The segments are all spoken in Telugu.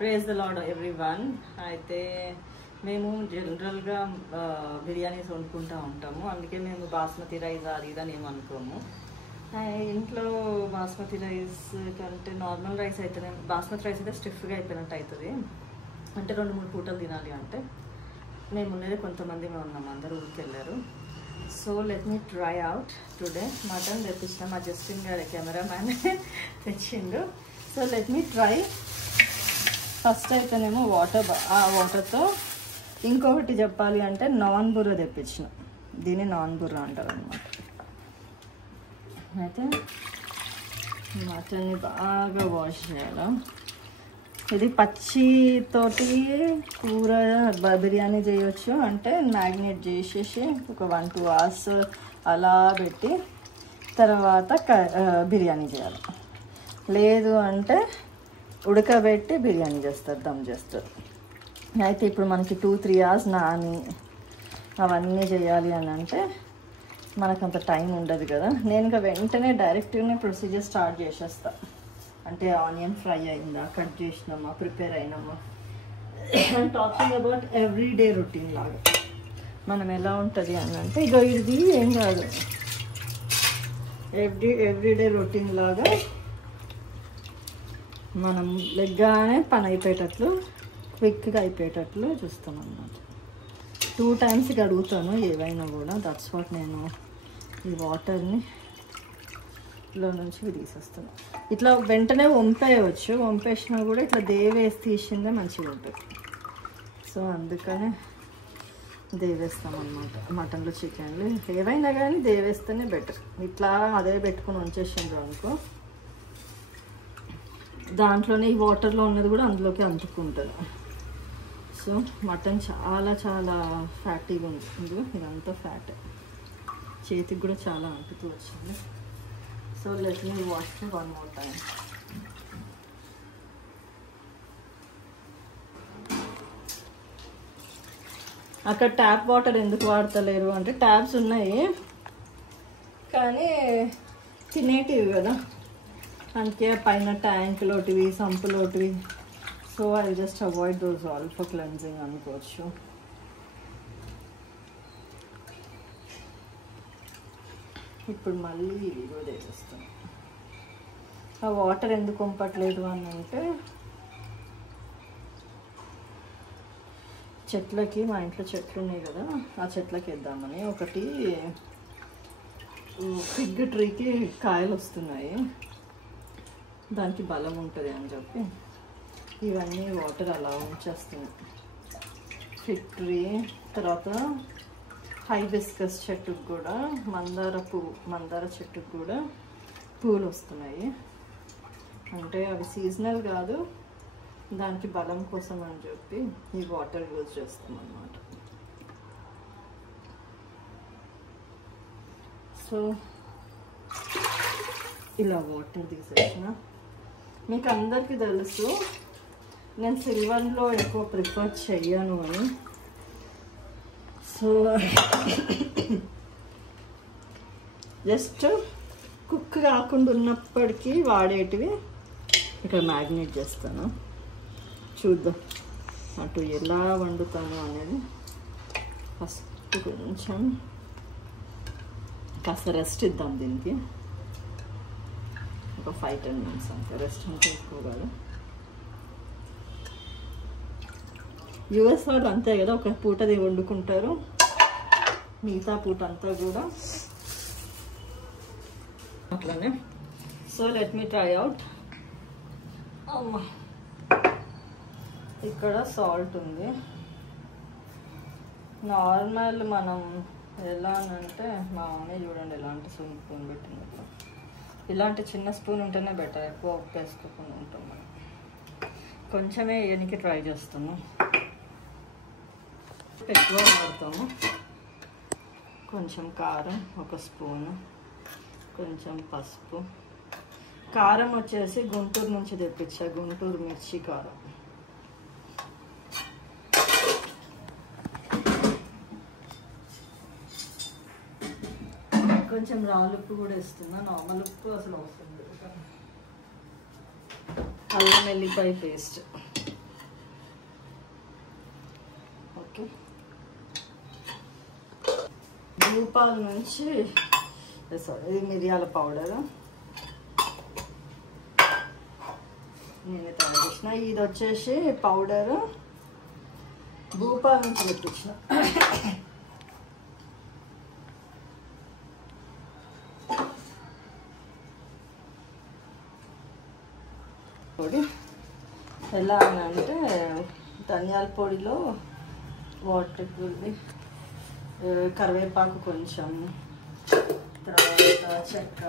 Praise the lord everyone. అయితే మేము జనరల్గా బిర్యానీస్ వండుకుంటూ ఉంటాము. అందుకే మేము బాస్మతి రైస్ అది ఇదని ఏమి అనుకోము. ఇంట్లో బాస్మతి రైస్ కంటే నార్మల్ రైస్ అయితేనే, బాస్మతి రైస్ అయితే స్టిఫ్గా అయిపోయినట్టు అవుతుంది. అంటే 2-3 పూటలు తినాలి అంటే మేము ఉండేది కొంతమంది ఉన్నాము, అందరూ ఊరికి వెళ్ళారు. సో లెట్ మీ ట్రై అవుట్ టుడే. మటన్ తెప్పించిన మా జస్టిన్ గారి కెమెరామ్యాన్ తెచ్చిండు. సో లెట్ మీ ట్రై. ఫస్ట్ అయితేనేమో వాటర్తో ఇంకొకటి చెప్పాలి అంటే నాన్ బుర్ర తెప్పించిన. దీన్ని నాన్ బుర్ర అంటారు అనమాట. అయితే మటన్ని బాగా వాష్ చేయాలి. ఇది పచ్చితోటి కూర బిర్యానీ చేయొచ్చు. అంటే మ్యాగ్నేట్ చేసేసి ఒక 1-2 hours అలా పెట్టి తర్వాత బిర్యానీ చేయాలి. లేదు అంటే ఉడకబెట్టి బిర్యానీ చేస్తారు, దమ్ చేస్తారు. అయితే ఇప్పుడు మనకి 2-3 hours నాని అవన్నీ చేయాలి అని అంటే మనకంత టైం ఉండదు కదా. నేను ఇంకా వెంటనే డైరెక్ట్గానే ప్రొసీజర్ స్టార్ట్ చేసేస్తా. అంటే ఆనియన్ ఫ్రై అయిందా, కట్ చేసినామా, ప్రిపేర్ అయినామా. I'm talking about everyday routine లాగా మనం ఎలా ఉంటుంది అని అంటే, ఇక ఇది ఏం కాదు, ఎవ్రీడే రొటీన్ లాగా మనం లెగ్గానే పని అయిపోయేటట్లు, క్విక్గా అయిపోయేటట్లు చూస్తాం అన్నమాట. 2 times అడుగుతాను ఏవైనా కూడా. దట్స్ వాట్ నేను ఈ వాటర్ని లో నుంచి తీసేస్తాను. ఇట్లా వెంటనే వంపేయవచ్చు, వంపేసినా కూడా ఇట్లా దేవేసి తీసిందే మంచిగా ఉంటుంది. సో అందుకనే దేవేస్తాం అన్నమాట. మటన్లో, చికెన్లు ఏవైనా కానీ దేవేస్తేనే బెటర్. ఇట్లా అదే పెట్టుకుని ఉంచేసిండ్రు అనుకో, దాంట్లోనే ఈ వాటర్లో ఉన్నది కూడా అందులోకి అంటుకుంటుంది. సో మటన్ చాలా చాలా ఫ్యాటీగా ఉంటుంది. ఇదంతా ఫ్యాట్, చేతికి కూడా చాలా అంటుతూ వచ్చింది. సో లెట్ మీ వాష్ 1 more time. అక్కడ ట్యాప్ వాటర్ ఎందుకు వాడతలేరు అంటే, ట్యాప్స్ ఉన్నాయి కానీ తినేటివి కదా, అందుకే పైన ట్యాంకులోటివి, సంపులోటివి. So I just avoid those all for cleansing అనుకోవచ్చు. ఇప్పుడు మళ్ళీ ఇదిగో వేసేస్తాను. ఆ వాటర్ ఎందుకు వంపట్లేదు అని అంటే, చెట్లకి, మా ఇంట్లో చెట్లు ఉన్నాయి కదా, ఆ చెట్లకి వేద్దామని. ఒకటి ఫిగ్ ట్రీకి కాయలు వస్తున్నాయి, దానికి బలం ఉంటుంది అని చెప్పి ఇవన్నీ వాటర్ అలా ఉంచేస్తున్నాయి. ఫిగ్ ట్రీ, తర్వాత హైబిస్కస్ చెట్టుకు కూడా, మందార చెట్టుకు కూడా పూలు వస్తున్నాయి. అంటే అవి సీజనల్ కాదు, దానికి బలం కోసం అని చెప్పి ఈ వాటర్ యూజ్ చేస్తాం అన్నమాట. సో ఇలా వాటర్ తీసేసిన. మీకు అందరికీ తెలుసు నేను సిల్వర్లో ఎక్కువ ప్రిఫర్ చెయ్యను అని. సో జస్ట్ కుక్ కాకుండా ఉన్నప్పటికీ వాడేటివి ఇక్కడ మ్యాగ్నేట్ చేస్తాను. చూద్దాం అటు ఎలా వండుతాను అనేది. ఫస్ట్ కొంచెం కాస్త రెస్ట్ ఇద్దాం దీనికి. ఒక 5-10 minutes అంతే, రెస్ట్ అంటే ఎక్కువ కాదు. యూఎస్ వాళ్ళు అంతే కదా, ఒక పూటది వండుకుంటారు, మిగతా పూట అంతా కూడా అట్లానే. సో లెట్ మీ ట్రై అవుట్. అమ్మా, ఇక్కడ సాల్ట్ ఉంది. నార్మల్ మనం ఎలా అంటే, మా మమ్మీ చూడండి ఎలాంటి స్పూన్ పెట్టింది. ఇలాంటి చిన్న స్పూన్ ఉంటేనే బెటర్, ఎక్కువ ఉప్పు వేసుకోకుండా ఉంటాం మనం. కొంచెమే వేయడానికి ట్రై చేస్తాము, ఎక్కువ వాడతాము. కొంచెం కారం, 1 స్పూను, కొంచెం పసుపు. కారం వచ్చేసి గుంటూరు నుంచి తెప్పించా, గుంటూరు మిర్చి కారం. కొంచెం రాళ్ళుప్పు కూడా ఇస్తున్నా, నార్మల్ ఉప్పు అసలు అవసరం లేదు. అల్లం వెల్లిపాయ పేస్ట్, ఓకే, భూపాల్ నుంచి సారీ ఇది మిరియాల పౌడరు నేను తయారు చేసిన. ఇది వచ్చేసి పౌడరు భూపాల్ నుంచి తెప్పించిన. పొడి ఎలా అంటే ధనియాల పొడిలో వాటర్ కరివేపాకు కొంచెం, తర్వాత చెక్క,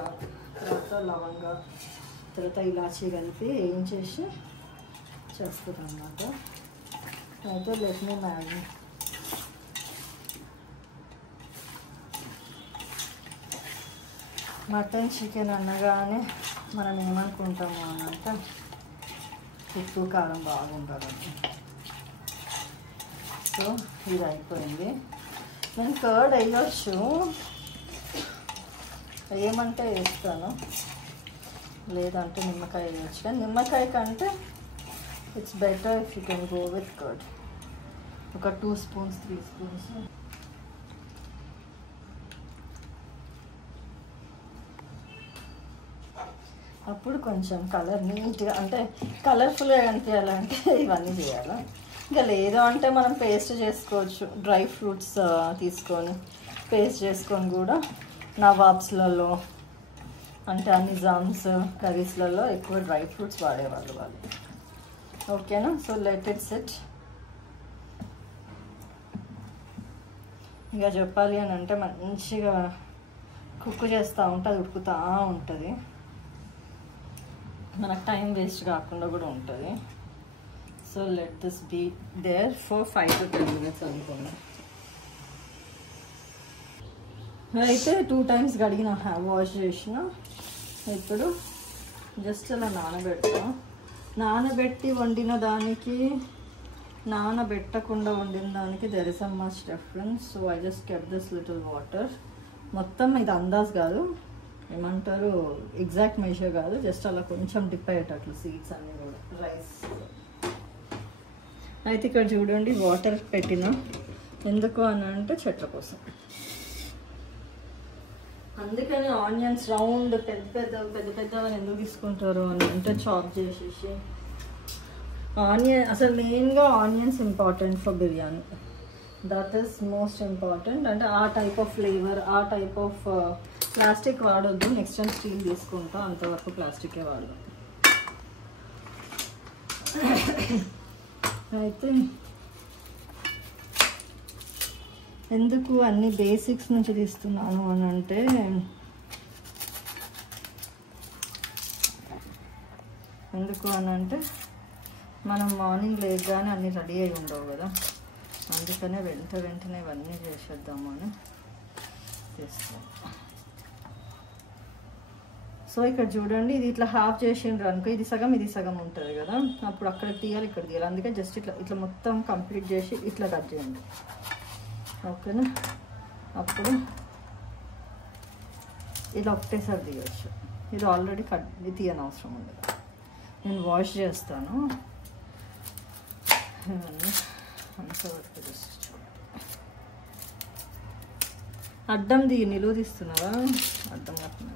తర్వాత లవంగ, తర్వాత ఇలాచీ కలిపి ఏం చేసి చేస్తుంది అన్నమాట. అయితే లెట్ని మ్యాగీ మటన్ చికెన్ అనగానే మనం ఏమనుకుంటాము అని అంటే ఉప్పు కారం బాగుంటుందండి. సో ఇది అయిపోయింది. నేను కర్డ్ వేయచ్చు, ఏమంటే వేస్తాను, లేదంటే నిమ్మకాయ వేయచ్చు. కానీ నిమ్మకాయ కంటే it's better if you can go with curd. ఒక 2 స్పూన్స్ 3 స్పూన్స్. అప్పుడు కొంచెం కలర్ నీట్గా అంటే కలర్ఫుల్గా కనిపించాలంటే ఇవన్నీ చేయాలి. ఇంకా లేదు అంటే మనం పేస్ట్ చేసుకోవచ్చు, డ్రై ఫ్రూట్స్ తీసుకొని పేస్ట్ చేసుకొని కూడా నవాబ్స్లలో అంటే నిజామ్స్ కర్రీస్లలో ఎక్కువ డ్రై ఫ్రూట్స్ వాడేవాళ్ళు వాళ్ళు. ఓకేనా? So let it set. ఇంకా చెప్పాలి అని అంటే మంచిగా కుక్ చేస్తూ ఉంటే అది ఉడుకుతూ ఉంటుంది, మనకు టైం వేస్ట్ కాకుండా కూడా ఉంటుంది. So let this be there for 5 to 10 minutes అనుకోండి. అయితే 2 times కడిగిన, వాష్ చేసిన. ఇప్పుడు జస్ట్ అలా నానబెట్టి వండిన దానికి నానబెట్టకుండా వండిన దానికి there is some much difference. So I just kept this little water. మొత్తం ఇది అందాజ్ కాదు, ఏమంటారు ఎగ్జాక్ట్ మెజర్ కాదు, జస్ట్ అలా కొంచెం డిప్ అయ్యేటట్లు సీడ్స్ అన్నీ కూడా రైస్. అయితే ఇక్కడ చూడండి వాటర్ పెట్టిన, ఎందుకు అని అంటే చెట్ల కోసం. అందుకని ఆనియన్స్ రౌండ్ పెద్ద పెద్దగా ఎందుకు తీసుకుంటారు అని అంటే చాప్ చేసేసి ఆనియన్, అసలు మెయిన్గా onions important for biryani. That is most important. అంటే ఆ టైప్ ఆఫ్ ఫ్లేవర్, ఆ టైప్ ఆఫ్ ప్లాస్టిక్ వాడొద్దు. నెక్స్ట్ టైం స్టీల్ తీసుకుంటాం, అంతవరకు ప్లాస్టికే వాడదాం. అయితే ఎందుకు అన్ని బేసిక్స్ నుంచి తీస్తున్నాను అని అంటే మనం మార్నింగ్ లేగానే అన్నీ రెడీ అయి ఉండవు కదా, అందుకనే వెంటనే ఇవన్నీ చేసేద్దాము అని చేస్తాం. సో ఇక్కడ చూడండి, ఇది ఇట్లా హాఫ్ చేసిండ్రు అనుకో, ఇది సగం ఉంటుంది కదా, అప్పుడు అక్కడ తీయాలి ఇక్కడ తీయాలి. అందుకే జస్ట్ ఇట్లా మొత్తం కంప్లీట్ చేసి ఇట్లా కట్ చేయండి. ఓకేనా? అప్పుడు ఇలా ఒకటేసారి తీయచ్చు. ఇది ఆల్రెడీ తీయని అవసరం ఉండదు. నేను వాష్ చేస్తాను ఇవన్నీ అంతవరకు. జస్ట్ అడ్డం నిలువ తీస్తున్నావా? అడ్డం కాకుండా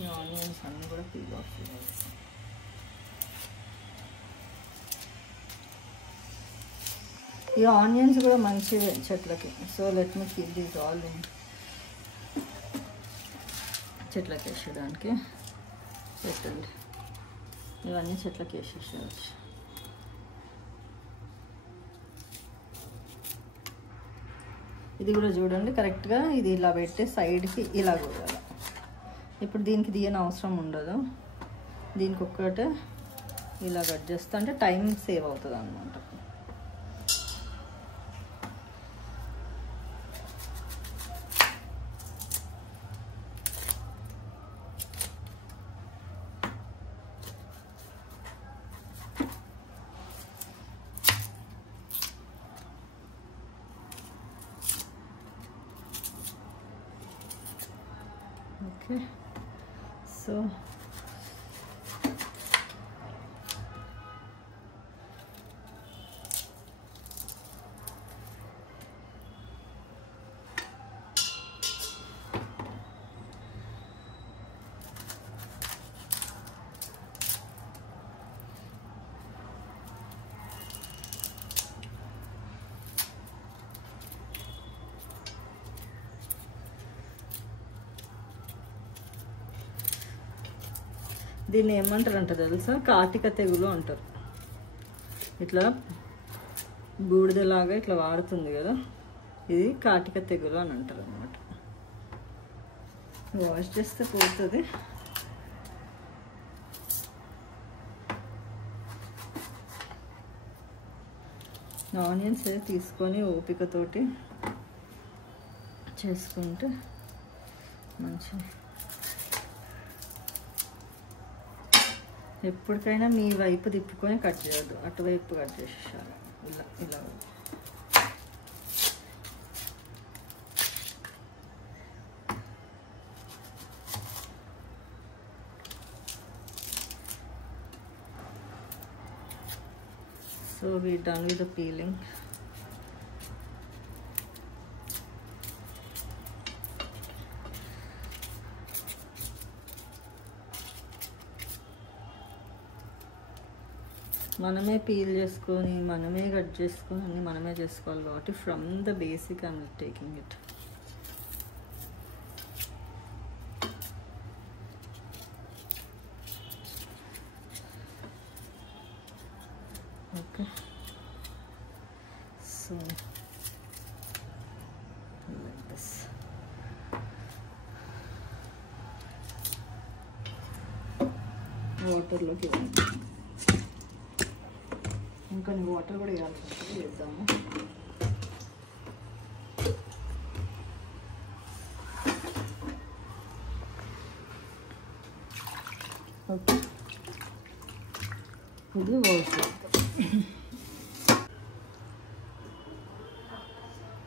ఈ ఆనియన్స్ అన్నీ కూడా పీల్ ఆఫ్ చేయాలి. ఈ ఆనియన్స్ కూడా మంచివే చెట్లకి. So let me keep these all in. చెట్లకి వేసేయడానికి పెట్టండి, ఇవన్నీ చెట్లకి వేసేసేయచ్చు. ఇది కూడా చూడండి కరెక్ట్గా ఇది ఇలా పెట్టి సైడ్కి ఇలా కూడాలి. ఇప్పుడు దీనికి తీయని అవసరం ఉండదు, దీనికి ఒక్కటే ఇలా కట్ చేస్తా అంటే టైం సేవ్ అవుతుంది అన్నమాట. ఓకే, సో దీన్ని ఏమంటారంట తెలుసా? కాటిక తెగులు అంటారు. ఇట్లా బూడిదలాగా ఇట్లా వాడుతుంది కదా, ఇది కాటిక తెగులు అని అంటారు అన్నమాట. వాష్ చేస్తే పోతుంది. ఆనియన్స్ తీసుకొని ఓపికతోటి చేసుకుంటే మంచి. ఎప్పటికైనా మీ వైపు తిప్పుకొని కట్ చేయొద్దు, అటువైపు కట్ చేసేసారు. ఇలా ఇలా So we're done with the peeling. మనమే పీల్ చేసుకొని మనమే కట్ చేసుకొని అన్నీ మనమే చేసుకోవాలి కాబట్టి from the basic I'm taking it. Okay, so like this. వాటర్లోకి ఇంకా వాటర్ కూడా వేయాల్సి వస్తుంది, వేద్దాము. ఓకే, ఇది వాష్ చేద్దాం.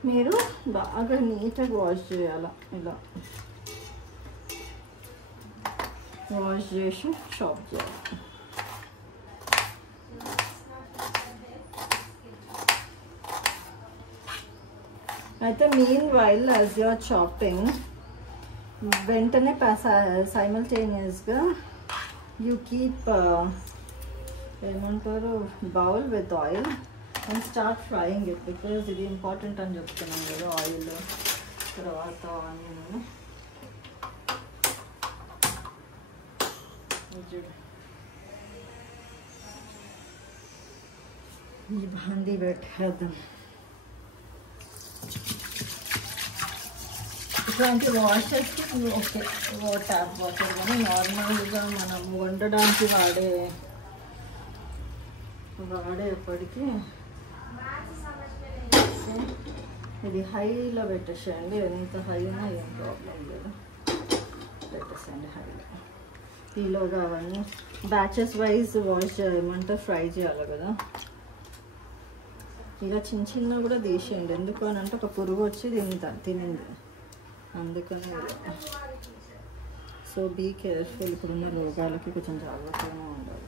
మీరు బాగా నీట్గా వాష్ చేయాలి. ఇలా వాష్ చేసి చాప్ చేయాలి. అయితే mean while as you're chopping, వెంటనే సైమల్టేనియస్గా యూ కీప్ ఏమంటారు bowl with oil and start frying it, because ఇది ఇంపార్టెంట్ అని చెప్తున్నాం కదా. ఆయిల్ తర్వాత ఆనియన్ ఈ బాందీ పెట్టేద్దాం. ఇట్లాంటి వాషర్స్కి ఓకే ట్యాప్ వాటర్, కానీ నార్మల్గా మనం వండడానికి వాడేప్పటికీ ఇది హైలో పెట్టేసేయండి. ఎంత హై ఉన్నా ఏం ప్రాబ్లం లేదు, పెట్టేసేయండి హైలో. ఈలోగా అవన్నీ బ్యాచెస్ వైజ్ వాష్ చేయమంటే ఫ్రై చేయాలి కదా. ఇలా చిన్న చిన్న కూడా తీసేయండి, ఎందుకు అని అంటే ఒక పురుగు వచ్చి తినింది అందుకని. సో బీ కేర్ఫుల్, ఇప్పుడున్న రోగాలకి కొంచెం జాగ్రత్తగానే ఉండాలి.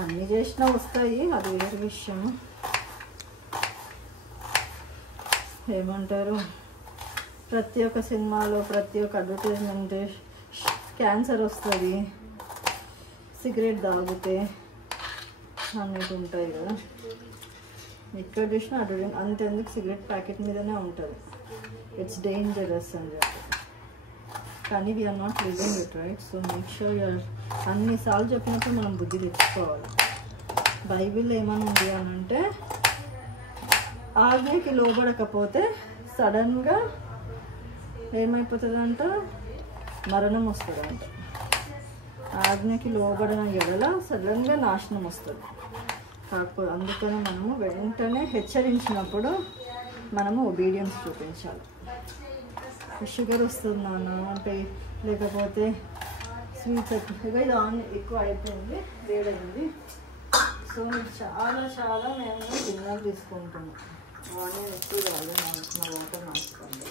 అన్నీ చేసినా వస్తాయి, అది వేరే విషయం. ఏమంటారు, ప్రతి ఒక్క సినిమాలో ప్రతి ఒక్క అడ్వర్టైజ్మెంట్ క్యాన్సర్ వస్తుంది సిగరెట్ తాగితే అన్నిటి ఉంటాయి కదా. ఎక్కడ చూసినా అడ్వర్టైజ్, అంతెందుకు సిగరెట్ ప్యాకెట్ మీదనే ఉంటుంది ఇట్స్ డేంజరస్ అని చెప్పి. కానీ we're not living it right. So make sure you're, అన్నిసార్లు చెప్పినప్పుడు మనం బుద్ధి తెచ్చుకోవాలి. బైబిల్ ఏమని ఉంది అని అంటే, ఆజ్ఞకి లోబడకపోతే సడన్గా ఏమైపోతుందంట, మరణం వస్తుందంట. ఆజ్ఞకి లోబడిన ఎడల సడన్గా నాశనం వస్తుంది. కాకపోతే అందుకని మనము వెంటనే హెచ్చరించినప్పుడు మనము ఒబీడియన్స్ చూపించాలి. షుగర్ వస్తుందన్నా అంటే, లేకపోతే స్వీట్స్ ఇది ఎక్కువ అయిపోయింది, వేడైంది. సో చాలా చాలా మేము గిన్నెలు తీసుకుంటున్నాం. ఆనియన్ ఎక్కువ కాదు, నా వాటర్ మార్చుకోండి.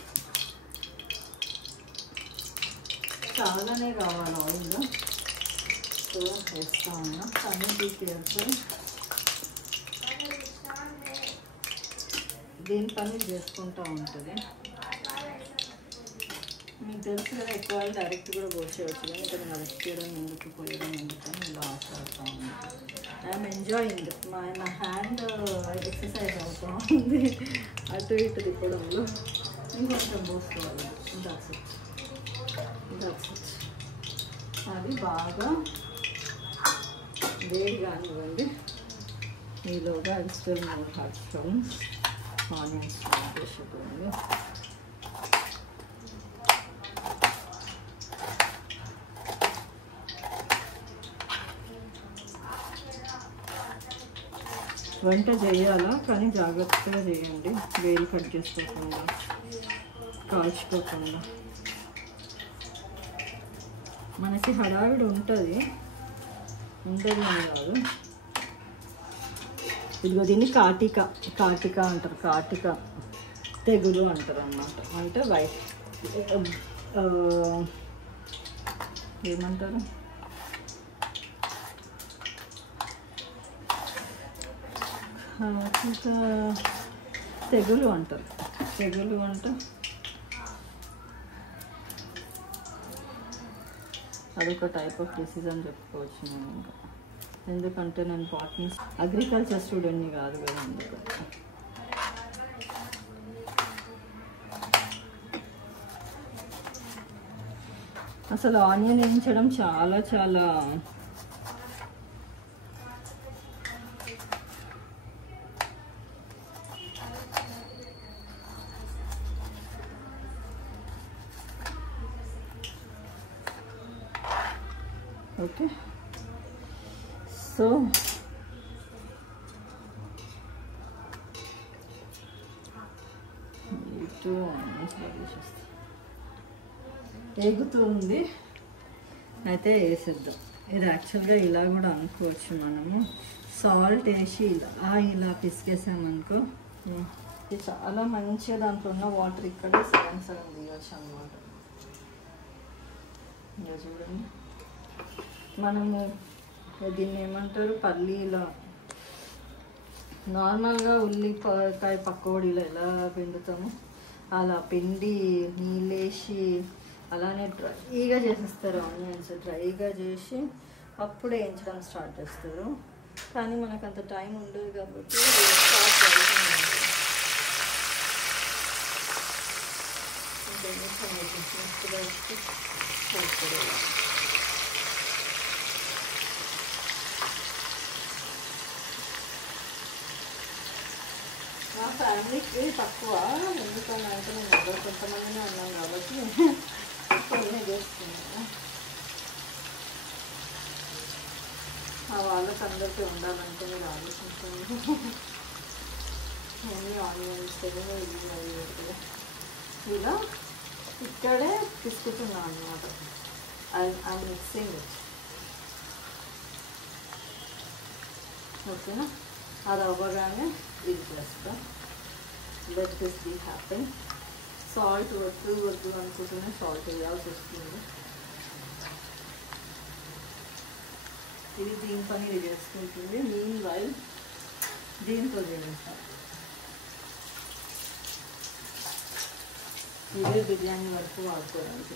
చాలానే కావాలి ఆయిల్. సో వేస్తా ఉన్నా, కానీ కేర్ఫుల్. దీని పని చేసుకుంటూ ఉంటుంది. మీకు తెలుసు కదా, ఎక్కువ డైరెక్ట్ కూడా పోసేయచ్చు, కానీ ఇక్కడ నడిచి చేయడం ఎందుకు, పోయడం ఎందుకని ఇలా ఆశపడతా ఉంది. I'm enjoying. నా హ్యాండ్ ఎక్సర్సైజ్ అవుతూ ఉంది అటు ఇటు తిప్పడంలో. ఇంకొంచెం పోసుకోవాలి. That's it. అది బాగా వేడి కానివ్వండి. ఈలోగా still more hot stones onions వేసుకోండి. వంట చేయాలా, కానీ జాగ్రత్తగా చేయండి, వేలు కట్ చేసుకోకుండా, కాల్చుకోకుండా. మనకి హడావిడి ఉంటుంది అని కాదు. ఇదిగో దీన్ని కాటిక అంటారు, కాటిక తెగులు అంటారు అన్నమాట. అంటే ఏమంటారు, తెగులు అంటారు. తెగులు అంటే అదొక టైప్ ఆఫ్ డిసీజ్ అని చెప్పుకోవచ్చు నేను. ఇంకా ఎందుకంటే నేను అగ్రికల్చర్ స్టూడెంట్ని కాదు కదా, అందుకు. అసలు ఆనియన్ వేయించడం చాలా చాలా ఓకే. సో ఎగుతుంది అయితే వేసేద్దాం. ఇది యాక్చువల్గా ఇలా కూడా అనుకోవచ్చు మనము. సాల్ట్ వేసి ఇలా పిసికేసామనుకో, ఇది చాలా మంచిగా దాంట్లో ఉన్న వాటర్ ఇక్కడే సగం తీయచ్చు అన్నమాట. ఇలా చూడండి, మనము దీన్ని ఏమంటారు, పల్లీలో నార్మల్గా ఉల్లిపాయ పకోడీలో ఎలా పిండుతాము అలా పిండి నీళ్ళేసి అలానే డ్రైగా చేసేస్తారు. ఆనియన్స్ డ్రైగా చేసి అప్పుడే వేయించడం స్టార్ట్ చేస్తారు. కానీ మనకు అంత టైం ఉండదు కాబట్టి మా ఫ్యామిలీకి తక్కువ, ఎందుకని అంటే మేము ఎవరు కొంతమందినే ఉన్నాం కాబట్టి కొన్ని చేస్తున్నాను. ఆ వాళ్ళకి అందరికీ ఉండాలంటే మీరు ఆలోచించండి. అన్నీ ఆనియన్స్ ఇలా ఇక్కడే పిసుకుతున్నాను అన్నమాట. I mixing it. ఓకేనా, అది అవ్వగానే ఇది చేస్తా. Let this be happen. Salt వద్దు అనుకుంటూనే సాల్ట్ వేయాల్సి వస్తుంది. ఇది దీని పని ఇది చేసుకుంటుంది. మీన్ వైల్ దీంతో చేస్తాం. ఇదే బిర్యానీ వరకు వాడుకోవడానికి.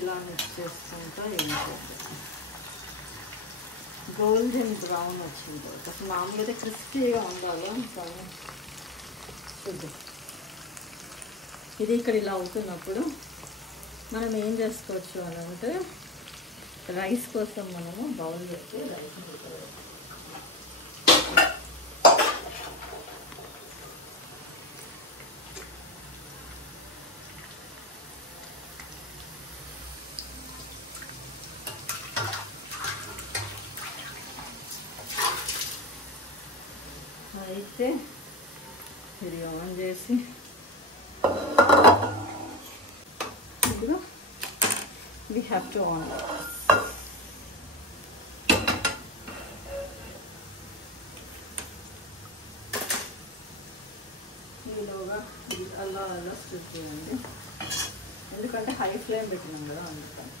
ఇలా మిక్స్ చేసుకుంటా ఏం చేస్తాం. గోల్డెన్ బ్రౌన్ వచ్చింది. అసలు మామూలుగా అయితే క్రిస్పీగా ఉండాలి, కానీ ఇది ఇక్కడ ఇలా అవుతున్నప్పుడు మనం ఏం చేసుకోవచ్చు అని అంటే, రైస్ కోసం మనము బౌల్ పెట్టి రైస్ అయితే ఇది ఆన్ చేసి ఇప్పుడు we have to on ఈలోగా అలా స్టిచ్ చేయండి, ఎందుకంటే హై ఫ్లేమ్ పెట్టినాం కదా అందుకని.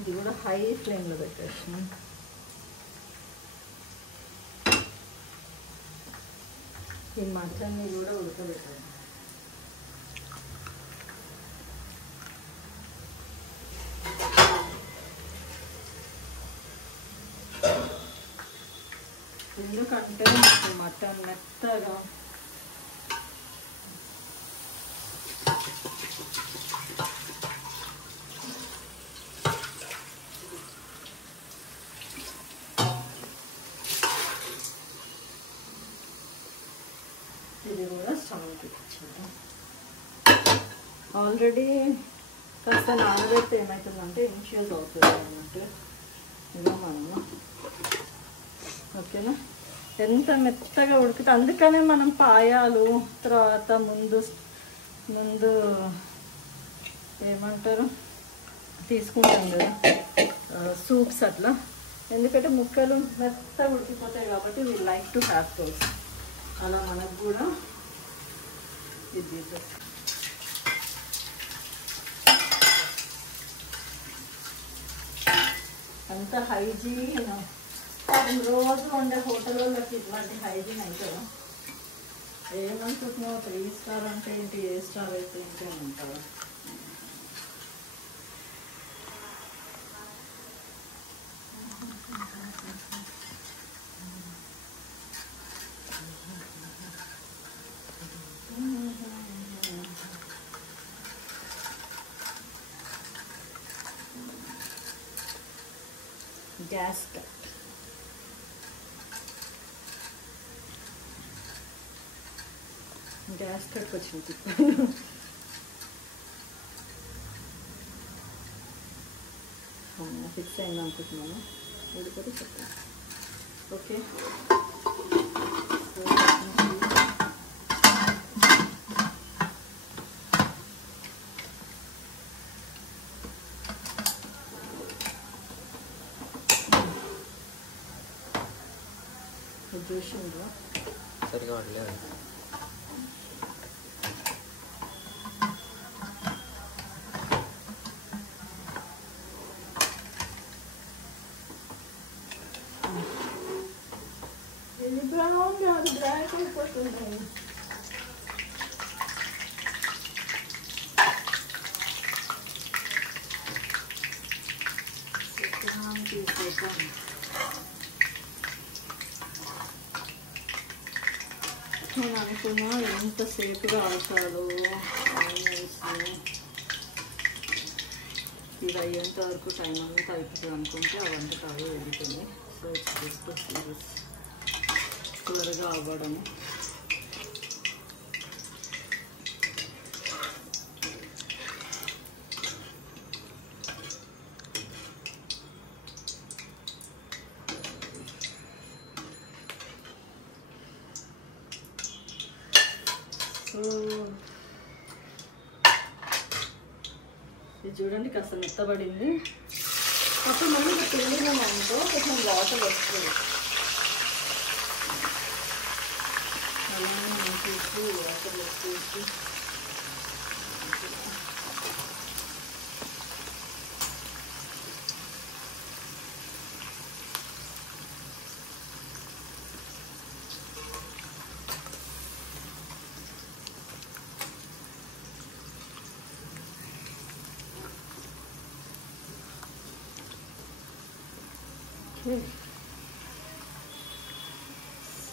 ఇది కూడా హై ఫ్లేమ్లో పెట్టేసాం. ఈ మటన్ని కూడా ఉడకబెట్టాలి. ఎందుకంటే మటన్ మెత్తగా ఇది కూడా స్టవ్ పెట్టించాను. ఆల్రెడీ కాస్త నానబెడితే ఏమవుతుందంటే ఇన్షియస్ అవుతుంది అన్నట్టు. ఇలా మనము ఓకేనా, ఎంత మెత్తగా ఉడికితే అందుకనే మనం పాయాలు తర్వాత ముందు ఏమంటారు తీసుకుంటాం కదా సూప్స్ అట్లా. ఎందుకంటే ముక్కలు మెత్తగా ఉడికిపోతాయి కాబట్టి we like to have those. అలా మనకు కూడా ఇది అంత హైజీన్ రోజు వండే హోటల్ వాళ్ళకి ఇట్లాంటి హైజీన్ అవుతుందా? ఏమనుకుంటున్నావు 3 స్టార్ అంటే ఏంటి, ఏ స్టార్ అయితే ఏంటి అని ఉంటావా? గ్యాస్ కట్ వచ్చింది. ఫిక్స్ అయింది అనుకుంటున్నాను. వెళ్ళిపోతే చెప్తాను. ఓకే, చూసిండ్రా సరిగా ఉండలేదు. ఇది బ్రౌన్ కాదు, బ్లాక్ అయిపోతుంది. నేను అనుకున్నా ఎంతసేపుగా ఆడతాడు ఇది అయ్యేంత వరకు టైం అంతా అయిపోతుంది అనుకుంటే అవంతా అవే వెళ్ళిపోయింది. సో ఇట్స్ త్వరగా అవ్వడం. ఇది చూడండి కాస్త మెత్తబడింది. అప్పుడు మనం పిల్లిన అనుకో కొంచెం వాటర్ వస్తుంది. అలానే మంచి వాటర్ వేసి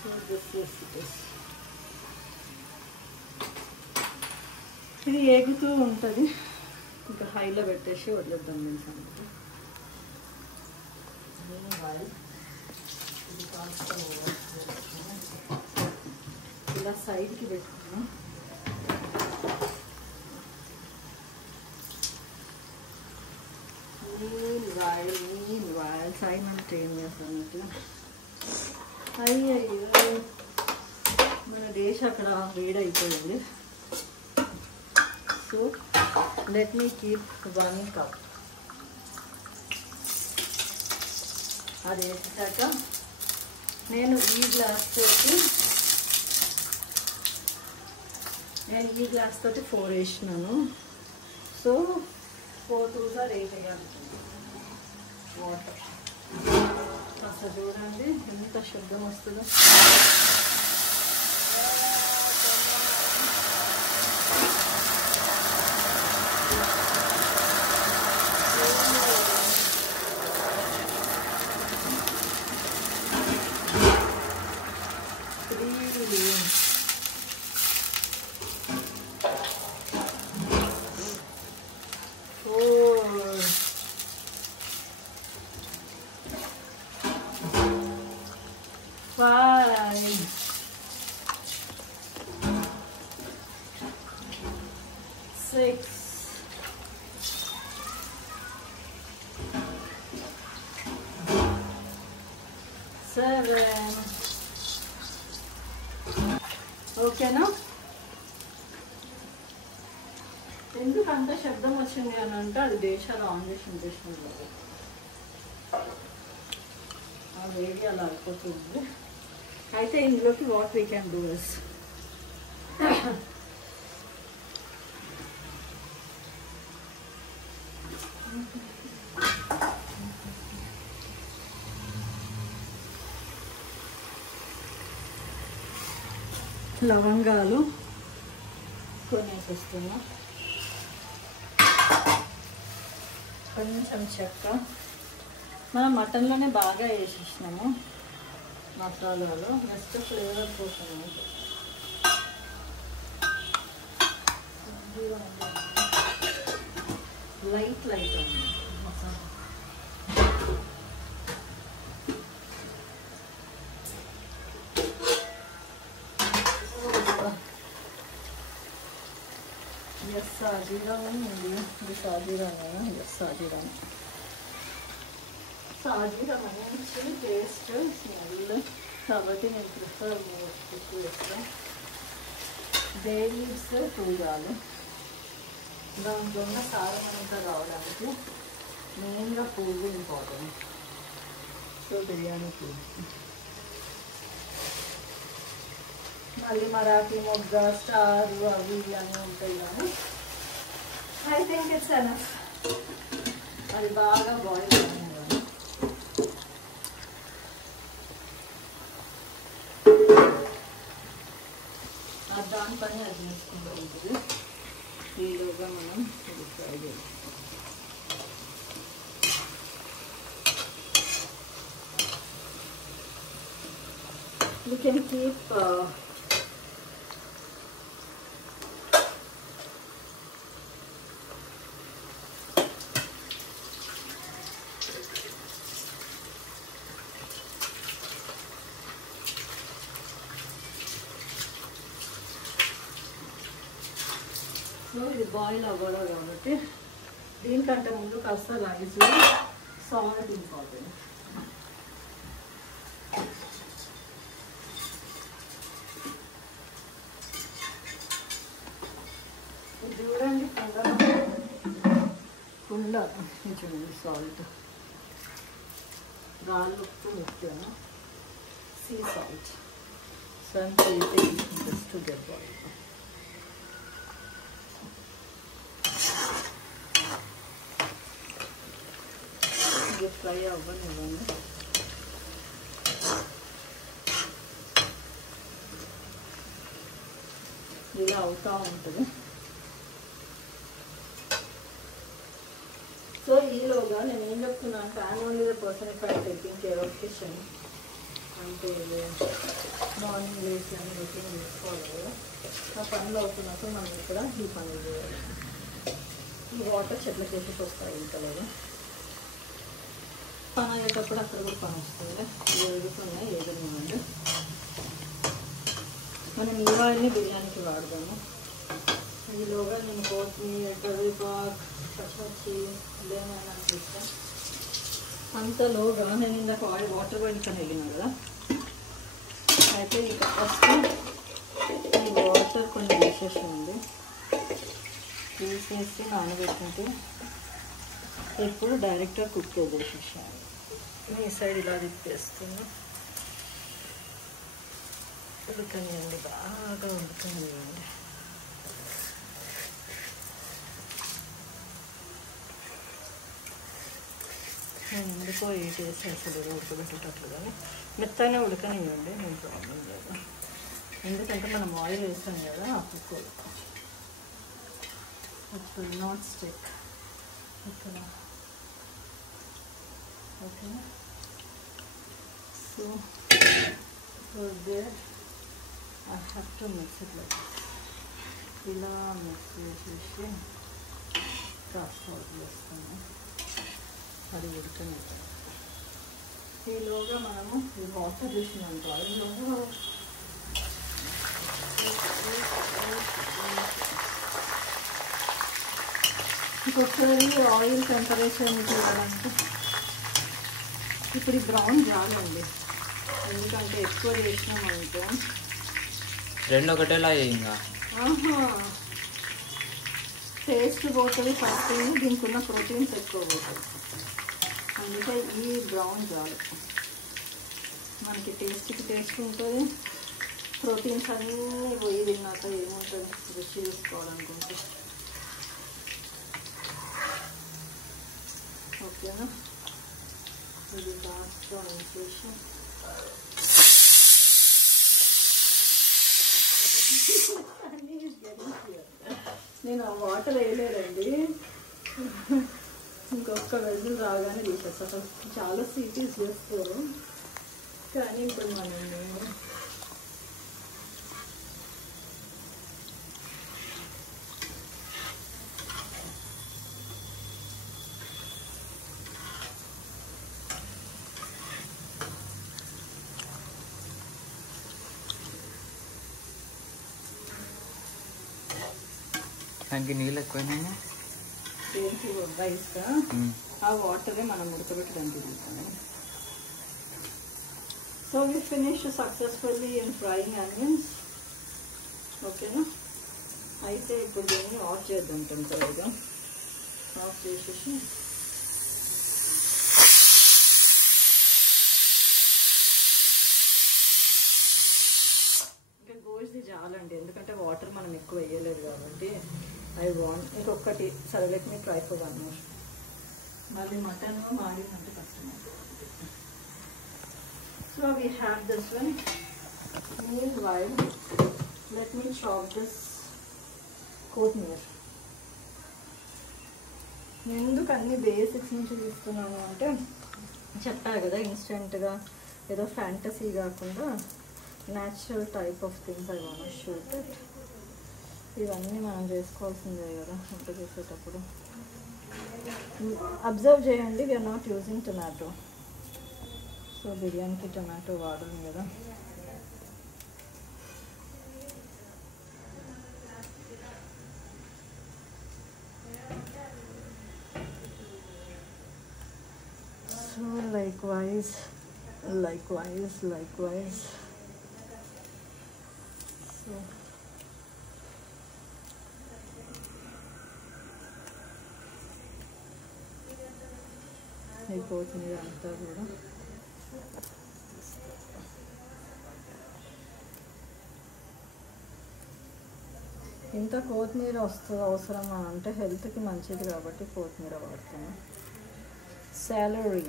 So this is this. ఇది ఏగుతూ ఉంటుంది. ఇంకా హైలో పెట్టేసి వదిలేద్దాం నేను సంగతి. ఇలా సైడ్కి పెట్టుకున్నాం. నీళ్ళు సాయి మనం ట్రైన్ చేస్తాం ఇట్లా. అయ్యయ్యో మన డిష్ అక్కడ వేడైపోయింది. So let me keep 1 cup. అది వేసాక నేను ఈ గ్లాస్ తోటి 4 వేసినాను. సో 4 2 8 వేయాలి వాటర్. కాస్త చూడండి ఎంత శబ్దం వస్తుందో. ఓకేనా? ఎందుకు అంత శబ్దం వచ్చింది అని అంటే అది దేశాలు ఆన్ చేసి ఉంచేసింది. ఆ వేడి అలా అయిపోతుంది. అయితే ఇందులోకి what we can do is లవంగాలు కొనేసేస్తున్నా, కొంచెం చెక్క. మనం మటన్లోనే బాగా వేసేసినాము మసాలాలు, నెక్స్ట్ ఫ్లేవర్ కోసం లైట్ లైట్ ఉంది మసాలా. సాజీరాని ఉంది, ఇది సాజీరానే, సాజీరాని మంచి టేస్ట్ స్మెల్ కాబట్టి నేను ప్రిఫర్ ఎక్కువ చేస్తాను. బే లీవ్స్ పూయాలి, దాంట్లో ఉన్న సారం అంతా రావడానికి మెయిన్గా పువ్వు ఇంపార్టెంట్. సో బిర్యానీ పువ్వు, మళ్ళీ మరాఠీ మొగ్గ స్టార్ అవి అన్నీ ఉంటాయి కానీ ఐ థింక్ ఇట్స్ ఎనఫ్. అది బాగా బాయిల్ అవ్వాలి, దానిపైన అది వేసుకుంటూ ఉంటుంది. ఈలోగా మనం ఇది ఫ్రై చేస్తాం. We can keep ఇది బాయిల్ అవ్వడం కాబట్టి దీనికంటే ముందు కాస్త రైస్ సాల్ట్ ఇంపార్టెంట్. చూడండి కుండ చూడండి, సాల్ట్, గాలుప్పు ముఖ్యము, sea salt, sun just to get boil. ఇది ఫ్రై అవ్వనివ్వండి. ఇలా అవుతూ ఉంటుంది. సో ఈలోగా నేను ఏం చెప్తున్నా అంటే I'm only the person if I taking care of kitchen. అంటే మార్నింగ్ లేచి అని రొటీన్ చేసుకోవాలి కదా, ఆ పనులు అవుతున్నప్పుడు మనం ఇక్కడ ఈ పనులు చేయాలి. ఈ వాటర్ చెట్లకి వేసేసి వస్తాయి ఇంతలేదు, పని అయ్యేటప్పుడు అక్కడ కూడా పని వస్తుంది. వేడుకున్నాయి ఏదైనా మనం ఈ ఆయిల్ని బిర్యానీకి వాడదాము. ఈలోగా నేను కొత్తిమీర, కరివేపాకు, పచ్చిమిర్చి లేమైనా అనిపిస్తాను. అంతలోగా నేను ఇందాక వాటర్ వండుకొని వెళ్ళినా కదా, అయితే ఇక ఫస్ట్ ఈ వాటర్ కొన్ని వేసేసింది, తీసేసి నానబెట్టుకుంటే ఎప్పుడు డైరెక్ట్గా కుక్ చేసేసాను. ఈ సైడ్ ఇలా తిప్పేస్తున్నా, ఉడకనియండి, బాగా ఉడకనియండి. నేను ఎందుకో ఏ చేసి అసలు ఉడకబెట్టేటట్లు కానీ మెత్తగానే ఉడకనివ్వండి, నేను ప్రాబ్లం లేదు. ఎందుకంటే మనం ఆయిల్ వేస్తాం కదా అప్పుడు నాట్ స్టిక్ ఇక్కడ. Okay, so there I have to mix it like this. ఇలా మిక్స్ చేసేసి కాస్త వదిలేస్తాము. అది ఉడకనిద్దాం. ఈలోగా మనము ఈ వాటర్ చూసినాం ఈలోగా ఇంకొకసారి ఆయిల్ టెంపరేచర్ని చూడాలంటే ఇప్పుడు ఈ బ్రౌన్ చాలండి, ఎందుకంటే ఎక్కువ చేసినామంటే రెండు ఒకటేలా ఇంకా టేస్ట్ పోతుంది, పడుతుంది, దీనికి ఉన్న ప్రోటీన్స్ ఎక్కువ పోతుంది. అందుకే ఈ బ్రౌన్ చాలు, మనకి టేస్ట్ ఉంటుంది, ప్రోటీన్స్ అన్నీ పోయి తిన్నాక ఏముంటుంది రుచి చూసుకోవాలనుకుంటే. ఓకేనా, ఇది కాస్త వేసేసి నేను ఆ వాటర్ వేయలేదండి, ఇంకొక వెజ్జులు రాగానే తీసేస్తాను. చాలా సిటీస్ చేస్తారు కానీ ఇప్పుడు మనం దానికి నీళ్ళు ఎక్కువైనా దేనికి రైస్గా ఆ వాటరే మనం ఉడకబెట్టడానికి తీసుకున్నాం. So we finish successfully in frying onions. ఓకేనా, అయితే ఇప్పుడు దీన్ని ఆఫ్ చేద్దాం టెంపరీగా. ఆఫ్ చేసేసి ఇంకా గోష్ది చాలండి, ఎందుకంటే వాటర్ మనం ఎక్కువ వేయలేదు కాబట్టి. ఐ వాంట్ ఇంకొకటి, సరే let me try for 1 more. మళ్ళీ మటన్ మాడినంటే కష్టం. So we have this one. Meanwhile, let me chop this కొత్తిమీర. ఎందుకు అన్ని బేసిక్స్ నుంచి తీసుకున్నాను అంటే చెప్పారు కదా, ఇన్స్టెంట్గా ఏదో ఫ్యాంటసీ కాకుండా natural type of things I want to shoot it. ఇవన్నీ మనం చేసుకోవాల్సిందే కదా వంట చేసేటప్పుడు. అబ్జర్వ్ చేయండి, we're not using tomato. So బిర్యానీకి టొమాటో వాడను కదా. So likewise. So అయిపోతుంది అంతా కూడా. ఇంత కొత్తిమీర వస్తుంది అవసరమా అంటే హెల్త్కి మంచిది కాబట్టి కొత్తిమీర వాడుతాను. సాలరీ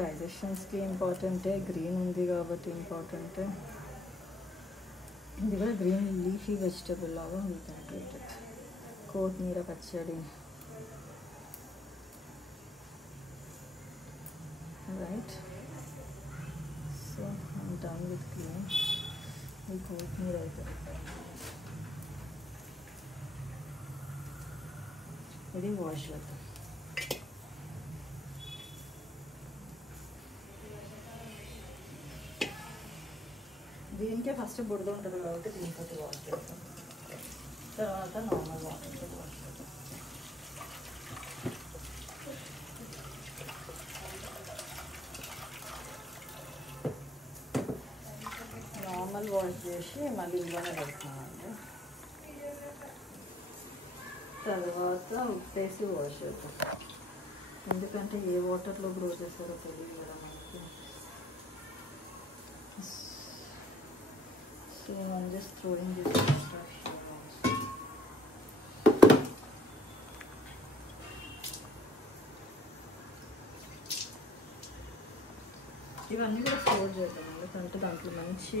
డైజెషన్స్కి ఇంపార్టెంటే, గ్రీన్ ఉంది కాబట్టి ఇంపార్టెంటే. ఇది కూడా గ్రీన్ లీఫీ వెజిటబుల్ లాగా ఉంది. కొత్తిమీర పచ్చడి right. So I'm done with clean. ఈ కొత్తిమీర అయితే ఇది వాష్ చేద్దాం. దీనికే ఫస్ట్ బురద ఉంటుంది కాబట్టి దీంతో వాష్ చేద్దాం, తర్వాత నార్మల్ వాటర్తో వాష్ చేద్దాం. నార్మల్ వాష్ చేసి మళ్ళీ ఇంట్లోనే పెడుతున్నామండి. తర్వాత ఉప్పేసి వాష్ చేద్దాం, ఎందుకంటే ఏ వాటర్లో గ్రో చేస్తారో తెలియదు కదా మనకి. So I'm just throwing this extra here also. ఇవన్నీ కూడా స్టోర్ చేద్దాం, ఎందుకంటే దాంట్లో మంచి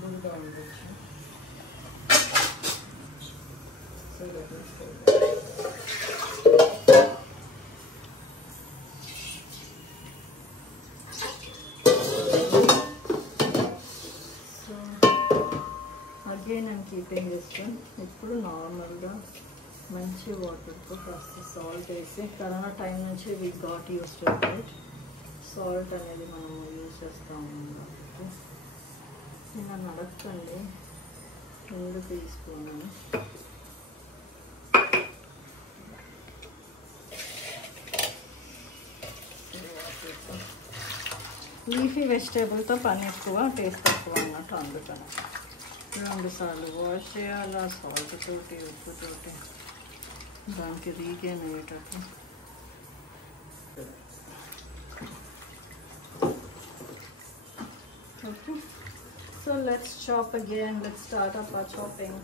బురద ఉండొచ్చు. So let me store that. So clean and keeping ఇష్టం. ఇప్పుడు నార్మల్గా మంచి వాటర్తో కాస్త సాల్ట్ వేసి, కరోనా టైం నుంచి we got use to it. Salt అనేది మనం యూజ్ చేస్తాము. నేను నడకండి 2 తీసుకున్నాను. లీఫీ వెజిటేబుల్తో పని ఎక్కువ, టేస్ట్ తక్కువ అన్నట్టు. అందుకని 2 సార్లు వాష్ చేయాలి సాల్ట్ తోటి, ఉప్పు తోటి, దానికి రీగైన్ అయ్యేటట్టు. Okay, so let's chop again. Let's start up our chopping.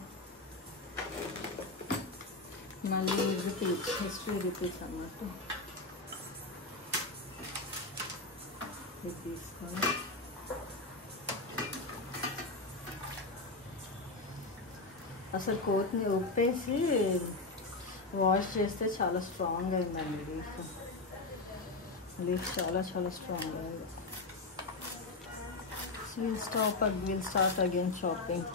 మళ్ళీ రిపీట్స్, హిస్టరీ రిపీట్స్ అన్నట్టు. ఇది తీసుకొని అసలు కొత్తిమీర ఉప్పేసి వాష్ చేస్తే చాలా స్ట్రాంగ్ అయిందండి. లీఫ్ చాలా చాలా స్ట్రాంగ్ అయింది. So will start again chopping.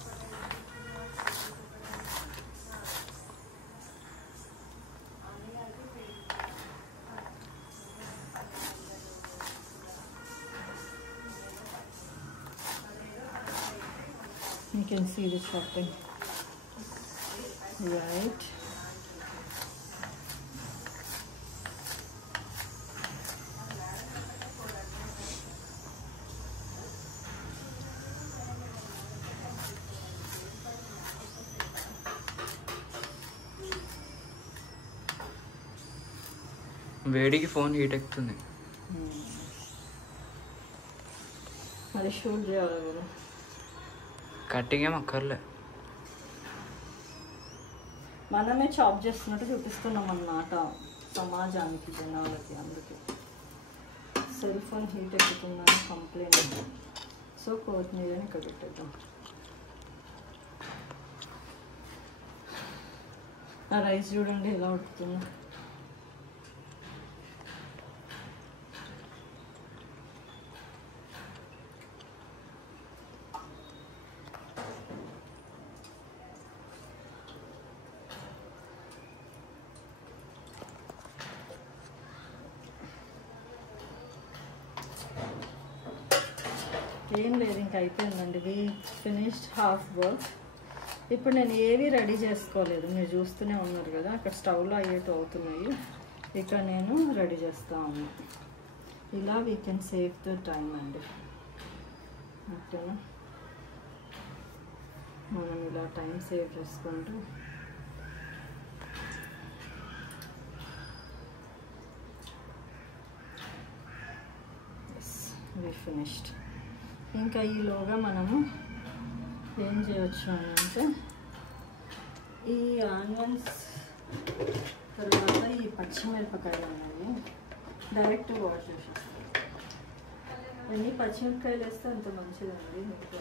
You can see the chopping, right? వేడికి ఫోన్ హీట్ ఎక్కుతుంది. అది షూట్ చేయాలి కదా. కట్టింగ్ ఏం అక్కర్లే, మనమే చాప్ చేస్తున్నట్టు చూపిస్తున్నాం అన్నమాట సమాజానికి, జనాలకి. అందుకే సెల్ ఫోన్ హీట్ ఎక్కుతుందని కంప్లైంట్. సో కొత్తిమీరని ఇక్కడ పెట్టేద్దాం. ఆ రైస్ చూడండి ఎలా ఉడుకుతుందో. ఏం లేదు, ఇంకా అయిపోయిందండి. We finished half work. ఇప్పుడు నేను ఏవి రెడీ చేసుకోలేదు, మీరు చూస్తూనే ఉన్నారు కదా. అక్కడ స్టవ్లో అయ్యేట్టు అవుతున్నాయి, ఇక్కడ నేను రెడీ చేస్తూ ఉన్నా. ఇలా we can save the time అండి. ఓకేనా, మనం ఇలా టైం సేవ్ చేసుకుంటూ వి ఫినిష్డ్. ఇంకా ఈలోగా మనము ఏం చేయవచ్చు అని అంటే, ఈ ఆనియన్స్ తర్వాత ఈ పచ్చిమిరపకాయలు ఉన్నాయి డైరెక్ట్ వాష్ చేసేస్తాం. ఎన్ని పచ్చిమిరపకాయలు వేస్తే అంత మంచిదండి. మీకు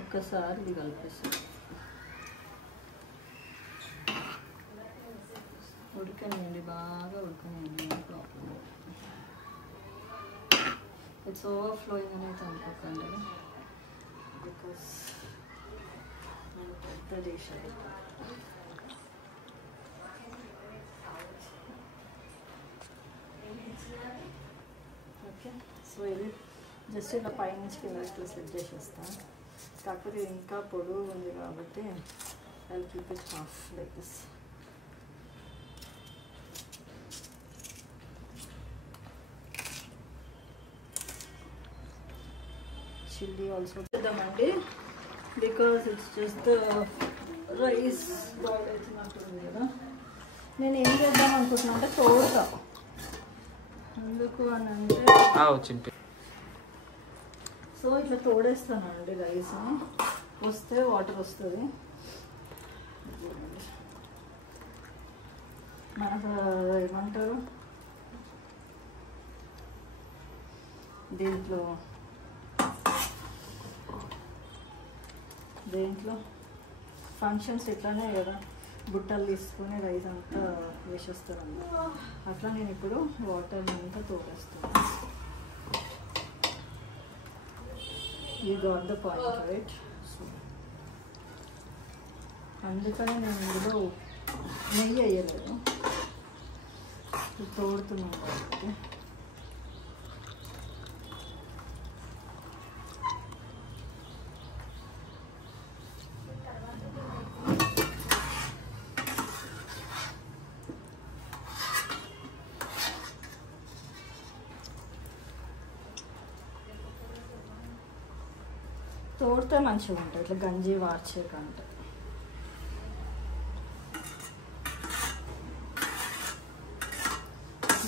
ఒక్కసారి ఇది కలిపేస్తాం. ఉడకనియండి, బాగా ఉడకనియండి. ప్రాబ్లం ఇట్స్ ఓవర్ఫ్లోయింగ్ అనేది అనుకోకండి, బికాస్ నేను పెద్ద డిష్ అది. ఓకే, సో ఇది జస్ట్ ఇలా పైనుంచి కింద సెట్ చేసేస్తాను. కాకపోతే ఇంకా పొడుగు ఉంది కాబట్టి I keep it half like this. Chilli also చేద్దామండి, because it's just the rice boil అవుతున్నట్టుంది కదా. నేను ఏం చేద్దాం అనుకుంటున్నా అంటే తోడుతా. ఎందుకు అని అంటే సో ఇట్లా తోడేస్తానండి రైస్ని, వస్తే వాటర్ వస్తుంది. మనకు ఏమంటారు దీంట్లో ఫంక్షన్స్ ఇట్లానే కదా, బుట్టలు తీసుకొని రైస్ అంతా వేసేస్తాను. అట్లా నేను ఇప్పుడు వాటర్ అంతా తోడేస్తాను. You got the point right. So అందుకని నేను ఇందులో నెయ్యి వేయలేదు, తోడుతున్నాను కాబట్టి. తోడితే మంచిగా ఉంటుంది, ఇట్లా గంజి వార్చే కంటే.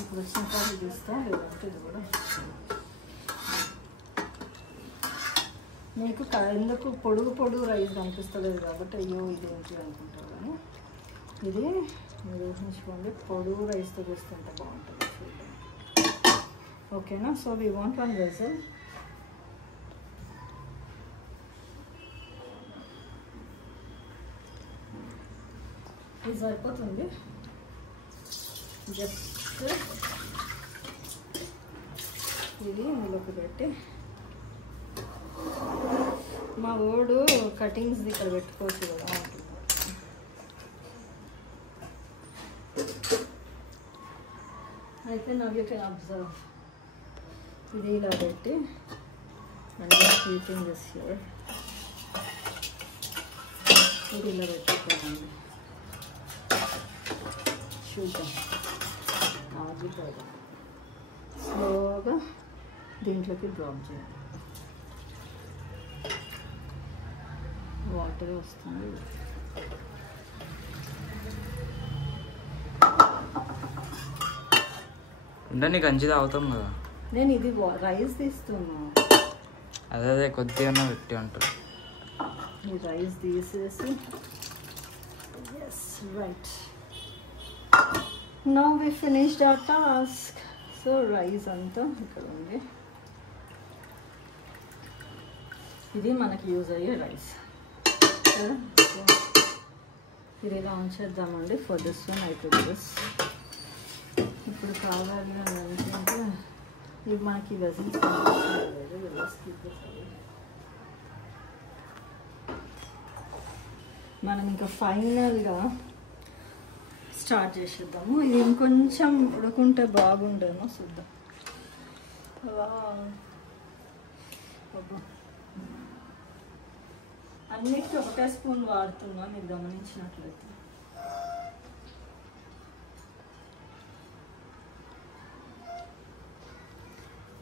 ఇప్పుడు వచ్చిన కర్రీ చూస్తే లేదంటే ఇది కూడా మీకు ఎందుకు పొడుగు పొడుగు రైస్ కనిపిస్తలేదు కాబట్టి అయ్యో ఇదేంటి అనుకుంటారు, కానీ ఇది మీరు ఊహించుకోండి, పొడుగు రైస్తో చూస్తుంటే బాగుంటుంది చూడండి. ఓకేనా? So we want one vessel. ఇది సరిపోతుంది. జస్ట్ ఇది ఇందులోకి పెట్టి, మా ఓడు కటింగ్స్ ఇక్కడ పెట్టుకోవచ్చు కదా అంటున్నాడు. అయితే నవ్ యూ కెన్ అబ్జర్వ్, ఇది ఇలా పెట్టి అండ్ కీపింగ్ దిస్ హియర్, ఇది ఇలా పెట్టుకోండి. చూద్దాం ఆగిపోదు. స్లోగా దీంట్లోకి డ్రాప్ చేయాలి. వాటర్ వస్తుంది. ఉండని గంజి తాగుతాం కదా. నేను ఇది రైస్ తీస్తున్నా. అదే కొద్దిగా పెట్టి ఉంటుంది. ఈ రైస్ తీసేసి, yes right. Now we finished our task. So rice అంతా ఇక్కడ ఉంది. ఇది మనకి యూజ్ అయ్యే రైస్. ఇది ఇలా ఉంచేద్దామండి. For this one I took this. ఇప్పుడు కావాలి అని అనుకుంటే ఇవి మనకి వెజిల్స్ మనం ఇంకా ఫైనల్గా స్టార్ట్ చేసేద్దాము. ఇది ఇంకొంచెం ఉడుకుంటే బాగుండేమో చూద్దాం. అన్నిటికీ ఒకటే స్పూన్ వాడుతున్నా, మీరు గమనించినట్లయితే.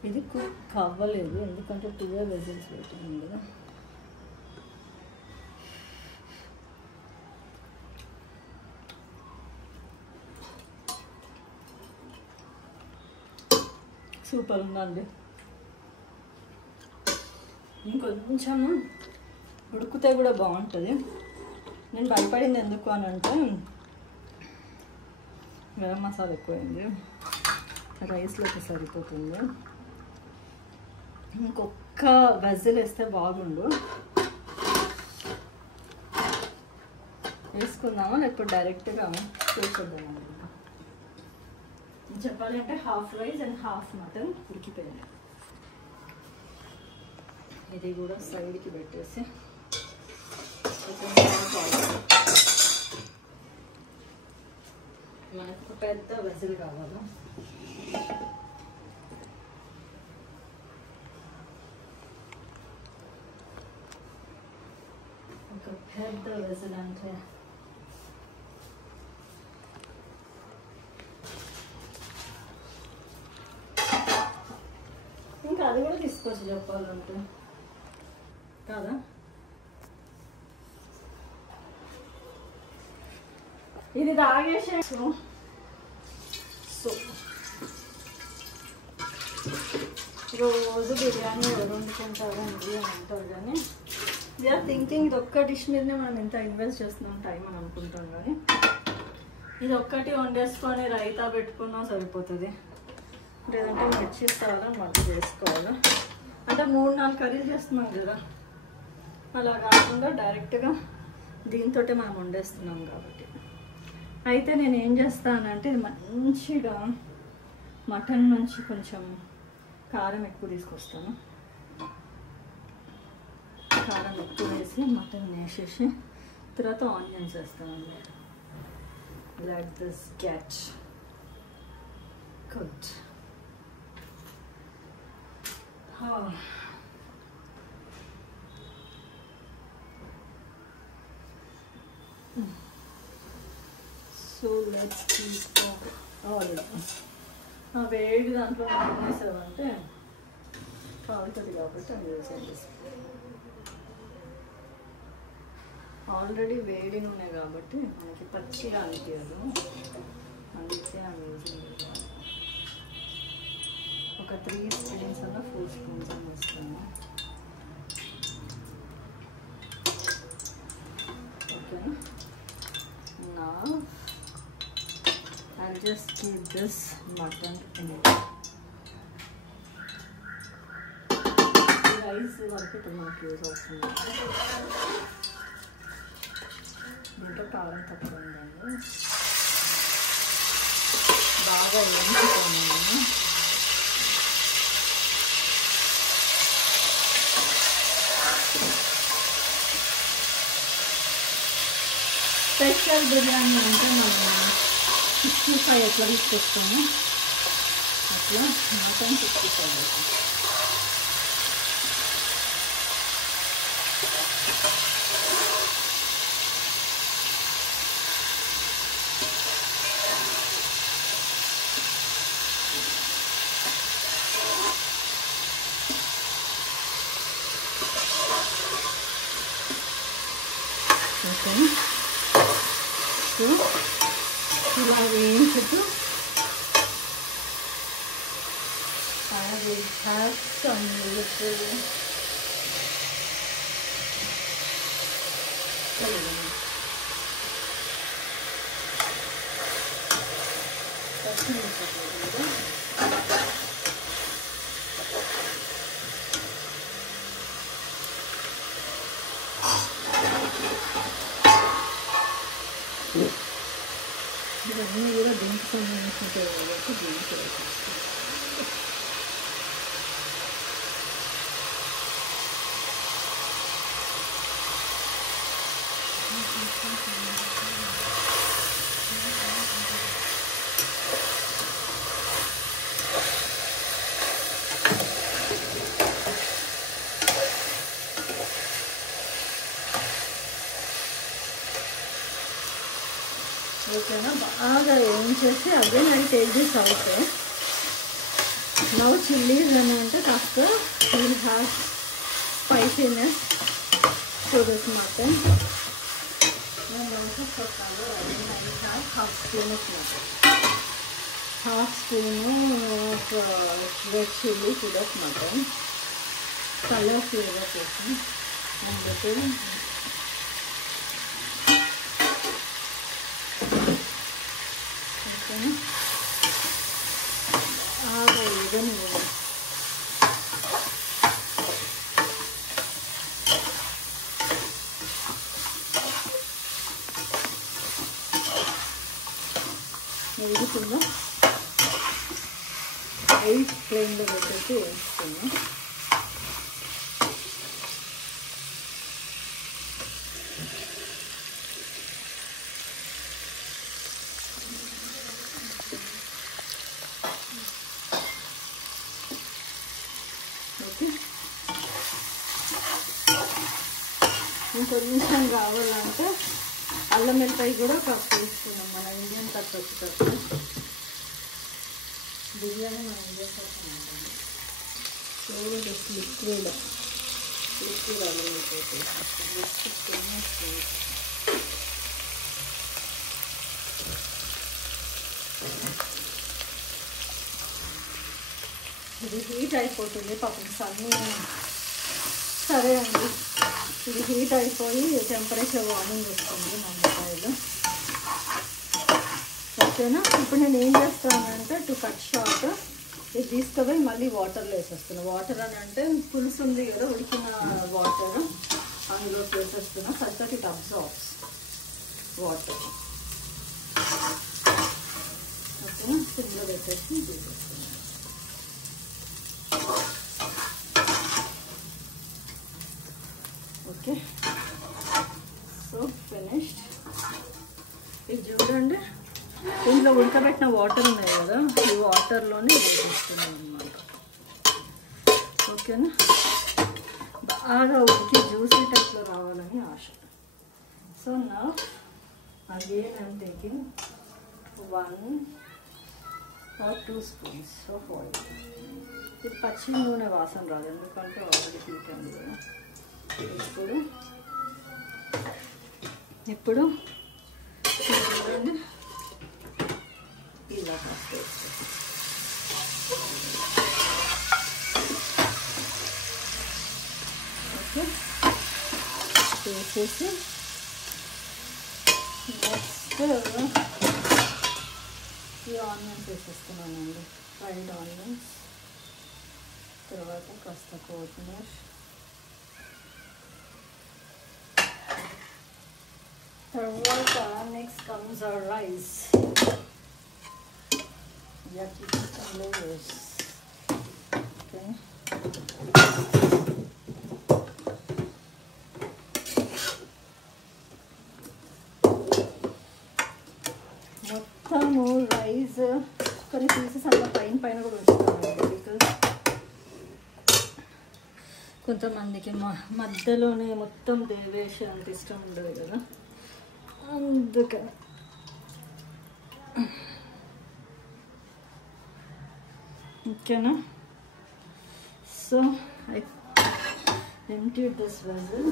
ఇది కుక్ అవ్వలేదు ఎందుకంటే 12 వెజిల్స్ పెట్టింది కదా. సూపర్ ఉందండి. ఇంకొంచెం ఉడికితే కూడా బాగుంటుంది. నేను భయపడింది ఎందుకు అని అంటే గరం మసాలా ఎక్కువైంది, రైస్లోకి సరిపోతుంది. ఇంకొక వెజిల్ వేస్తే బాగుండు. వేసుకుందామా లేకపోతే డైరెక్ట్గా చేసేద్దామా? చెప్పాలంటే half rice and half mutton ఉడికిపోయింది. ఇది కూడా సైడ్కి పెట్టేసి మనకు పెద్ద వెజిల్ కావాలి. ఒక పెద్ద వెజిల్ అంటే ఇంకా అది కూడా తీసుకోవచ్చు చెప్పాలంటే కాదా. ఇది తాగేసే సో రోజు బిర్యానీ ఎవరు వండుకుంటారు అని అంటారు, కానీ వీఆర్ థింకింగ్ ఇది ఒక్క డిష్ మీదనే మనం ఎంత ఇన్వెస్ట్ చేస్తున్నాం టైం అని అనుకుంటాం, కానీ ఇది ఒక్కటి వండేసుకొని రైతా పెట్టుకున్నా సరిపోతుంది. లేదంటే మిర్చి సారా మళ్ళీ చేసుకోవాలి. అంటే 3-4 కర్రీలు చేస్తున్నాం కదా, అలా కాకుండా డైరెక్ట్గా దీంతో మనం వండేస్తున్నాం కాబట్టి అయితే నేను ఏం చేస్తానంటే ఇది మంచిగా మటన్ నుంచి కొంచెం కారం ఎక్కువ తీసుకొస్తాను. కారం ఎక్కువ వేసి మటన్ వేసేసి తర్వాత ఆనియన్స్ వేస్తానండి. Let this get cooked. So let's keep all వేడి దాంట్లో వేసామంటే కాలుతుంది కాబట్టి అది వేసేది. ఆల్రెడీ వేడి నూనె కాబట్టి మనకి పచ్చిగా అనిపించదు, అందుకే I'm using it. ఒక 3 స్పూన్స్ అన్న 4 స్పూన్స్ అని వేస్తాను. ఓకేనా? Now I'll just keep this mutton in it. Rice వరకు మనకి యూజ్ అవుతుంది. దీంట్లో కారం తక్కువ ఉందండి, బాగా వేయించుకోండి. స్పెషల్ బిర్యానీ అంటే మనం 65 ఎట్లా తీసుకొస్తాము అట్లా మటన్ 65 ఓకే. ఇలా వేయించుతూ I will have some little ఇవన్నీ కూడా దించుకొని దించుకోవచ్చు. ఓకేనా? బాగా వేయించేసి again I take this out. Now chillies అని అంటే కాస్త will have spiciness to this mutton. నేను also for color I will have half spoon of mutton, half spoon of red chilli to that mutton, color flavor కోసం. And little ఓకేనా? ఇదని వేగుతుందా 8 ఫ్లేమ్లో పెట్టేసి వేసుకున్నాం. ఇంకొంచెం కావాలంటే అల్లం వెల్లిపాయ కూడా కాస్త వేసుకున్నాం. మన ఇండియన్ కట్ వచ్చేటప్పుడు బిర్యానీ మన ఇండియన్ కట్ ఉంటుంది. సో జస్ట్ లిక్విడ్ అల్లం వెల్లిపాయ జస్ట్ ఫేమస్. ఇది హీట్ అయిపోతుంది పాపం సన్నీ. సరే అండి, ఇది హీట్ అయిపోయి టెంపరేచర్ వార్మింగ్ వస్తుంది మండకాయలు. ఓకేనా? ఇప్పుడు నేను ఏం చేస్తానంటే టు కట్ షార్ట్ ఇది తీసుకుపోయి మళ్ళీ వాటర్లో వేసేస్తున్నా. వాటర్ అని అంటే పులుసు ఉంది కదా, ఉడికిన వాటర్ అందులోకి వేసేస్తున్నా. Such that it absorbs water. ఓకేనా, సిమ్లో పెట్టేసి తీసేస్తున్నాను. Okay, so finished. ఇది చూడండి, దీంట్లో ఉడకబెట్టిన వాటర్ ఉన్నాయి కదా, ఈ వాటర్లోనే వేసేస్తున్నాను అన్నమాట. ఓకేనా, బాగా ఉడికి జ్యూసీ టైప్లో రావాలని ఆశ. సో నా again I'm taking 1 or 2 spoons of oil. ఇది పచ్చి నూనె వాసన రాదు, ఎందుకంటే ఆల్రెడీ తీకండి కదా. ఇప్పుడు చూడండి, ఇలా కాస్త ఓకే వేసేసి నెక్స్ట్ ఈ ఆనియన్స్ వేసేస్తున్నానండి, ఫ్రైడ్ ఆనియన్స్. తర్వాత కాస్త కొత్తిమీర, తర్వాత next comes hour rice. Okay, మొత్తము రైస్ కొన్ని పీసెస్ అలా పైన కూడా ఉంచుతామండి, బికాజ్ కొంతమందికి మధ్యలోనే మొత్తం దేవేసి అంత ఇష్టం ఉండదు కదా, అందుకని. ఓకేనా, so I emptied this vessel.